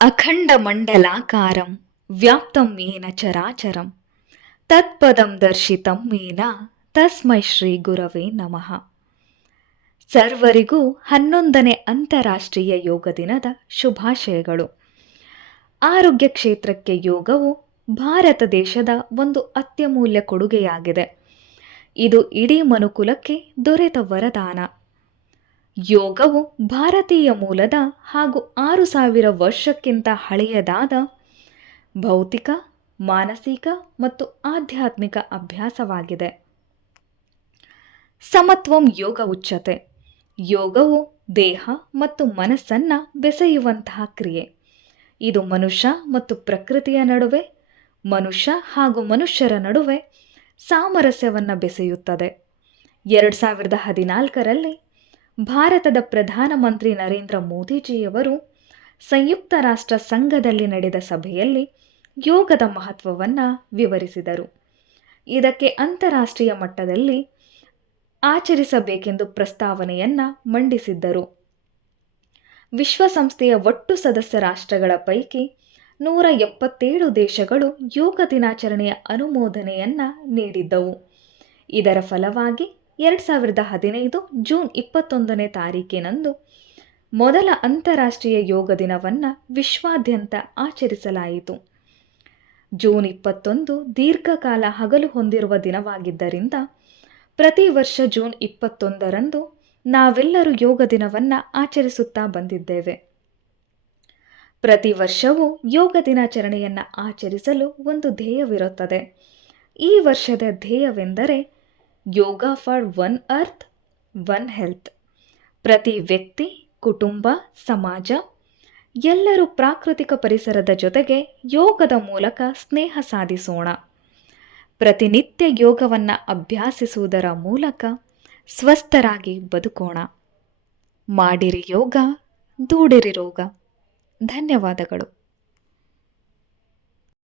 अखण्डमण्डलाकारं व्याप्तं येन चराचरं तत्पदं दर्शितं येन ತಸ್ಮೈ ಶ್ರೀ ಗುರವೇ ನಮಃ ಸರ್ವರಿಗೂ ಹನ್ನೊಂದನೇ ಅಂತಾರಾಷ್ಟ್ರೀಯ ಯೋಗ ದಿನದ ಶುಭಾಶಯಗಳು ಆರೋಗ್ಯ ಕ್ಷೇತ್ರಕ್ಕೆ ಯೋಗವು ಭಾರತ ದೇಶದ ಒಂದು ಅತ್ಯಮೂಲ್ಯ ಕೊಡುಗೆಯಾಗಿದೆ ಇದು ಇಡೀ ಮನುಕುಲಕ್ಕೆ ದೊರೆತ ವರದಾನ ಯೋಗವು ಭಾರತೀಯ ಮೂಲದ ಹಾಗೂ ಆರು ಸಾವಿರ ವರ್ಷಕ್ಕಿಂತ ಹಳೆಯದಾದ ಭೌತಿಕ, ಮಾನಸಿಕ ಮತ್ತು ಆಧ್ಯಾತ್ಮಿಕ ಅಭ್ಯಾಸವಾಗಿದೆ. ಸಮತ್ವಂ ಯೋಗ ಉಚ್ಚತೆ. ಯೋಗವು ದೇಹ ಮತ್ತು ಮನಸ್ಸನ್ನು ಬೆಸೆಯುವಂತಹ ಕ್ರಿಯೆ. ಇದು ಮನುಷ್ಯ ಮತ್ತು ಪ್ರಕೃತಿಯ ನಡುವೆ, ಮನುಷ್ಯ ಹಾಗೂ ಮನುಷ್ಯರ ನಡುವೆ ಸಾಮರಸ್ಯವನ್ನು ಬೆಸೆಯುತ್ತದೆ. ಎರಡು ಸಾವಿರದ ಹದಿನಾಲ್ಕರಲ್ಲಿ ಭಾರತದ ಪ್ರಧಾನಮಂತ್ರಿ ನರೇಂದ್ರ ಮೋದಿಜಿಯವರು ಸಂಯುಕ್ತ ರಾಷ್ಟ್ರ ಸಂಘದಲ್ಲಿ ನಡೆದ ಸಭೆಯಲ್ಲಿ ಯೋಗದ ಮಹತ್ವವನ್ನು ವಿವರಿಸಿದರು. ಇದಕ್ಕೆ ಅಂತಾರಾಷ್ಟ್ರೀಯ ಮಟ್ಟದಲ್ಲಿ ಆಚರಿಸಬೇಕೆಂದು ಪ್ರಸ್ತಾವನೆಯನ್ನು ಮಂಡಿಸಿದ್ದರು. ವಿಶ್ವಸಂಸ್ಥೆಯ ಒಟ್ಟು ಸದಸ್ಯ ರಾಷ್ಟ್ರಗಳ ಪೈಕಿ ನೂರ ಎಪ್ಪತ್ತೇಳು ದೇಶಗಳು ಯೋಗ ದಿನಾಚರಣೆಯ ಅನುಮೋದನೆಯನ್ನ ನೀಡಿದ್ದವು. ಇದರ ಫಲವಾಗಿ ಎರಡು ಸಾವಿರದ ಹದಿನೈದು ಜೂನ್ ಇಪ್ಪತ್ತೊಂದನೇ ತಾರೀಕಿನಂದು ಮೊದಲ ಅಂತಾರಾಷ್ಟ್ರೀಯ ಯೋಗ ದಿನವನ್ನು ವಿಶ್ವಾದ್ಯಂತ ಆಚರಿಸಲಾಯಿತು. ಜೂನ್ ಇಪ್ಪತ್ತೊಂದು ದೀರ್ಘಕಾಲ ಹಗಲು ಹೊಂದಿರುವ ದಿನವಾಗಿದ್ದರಿಂದ ಪ್ರತಿ ವರ್ಷ ಜೂನ್ ಇಪ್ಪತ್ತೊಂದರಂದು ನಾವೆಲ್ಲರೂ ಯೋಗ ದಿನವನ್ನು ಆಚರಿಸುತ್ತಾ ಬಂದಿದ್ದೇವೆ. ಪ್ರತಿ ವರ್ಷವೂ ಯೋಗ ದಿನಾಚರಣೆಯನ್ನು ಆಚರಿಸಲು ಒಂದು ಧ್ಯೇಯವಿರುತ್ತದೆ. ಈ ವರ್ಷದ ಧ್ಯೇಯವೆಂದರೆ yoga for one earth, one health. ಪ್ರತಿ ವ್ಯಕ್ತಿ, ಕುಟುಂಬ, ಸಮಾಜ, ಎಲ್ಲರೂ ಪ್ರಾಕೃತಿಕ ಪರಿಸರದ ಜೊತೆಗೆ ಯೋಗದ ಮೂಲಕ ಸ್ನೇಹ ಸಾಧಿಸೋಣ. ಪ್ರತಿನಿತ್ಯ ಯೋಗವನ್ನು ಅಭ್ಯಾಸಿಸುವುದರ ಮೂಲಕ ಸ್ವಸ್ಥರಾಗಿ ಬದುಕೋಣ. ಮಾಡಿರಿ ಯೋಗ, ದೂಡಿರಿ ರೋಗ. ಧನ್ಯವಾದಗಳು.